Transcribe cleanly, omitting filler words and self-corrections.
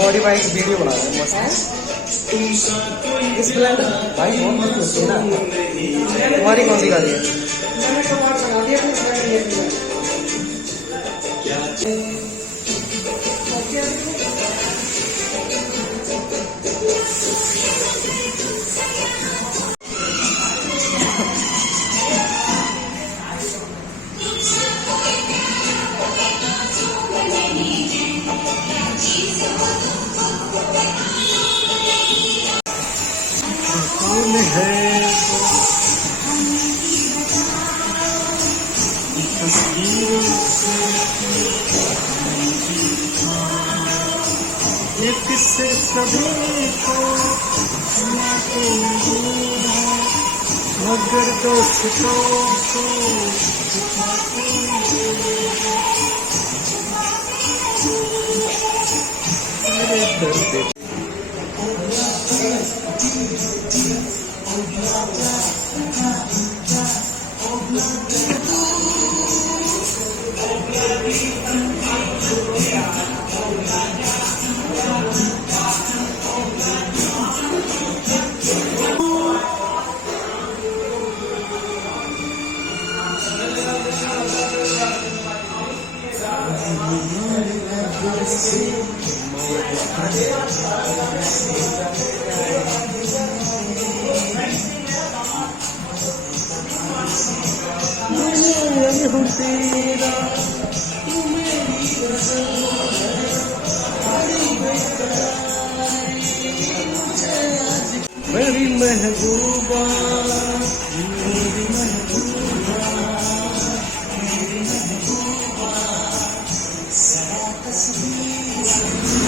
Modified video बना रहे हैं मस्त। इस ब्लेंडर भाई बहुत मस्त होती है ना। तुम्हारी कौन सी गाड़ी है? मैंने तो बात बना दिया किससे सभी को मगर दोस्तों को मेरे दर्द मेरी महबूबा मेरी महबूबा मेरी महबूबा सारा तस्वीर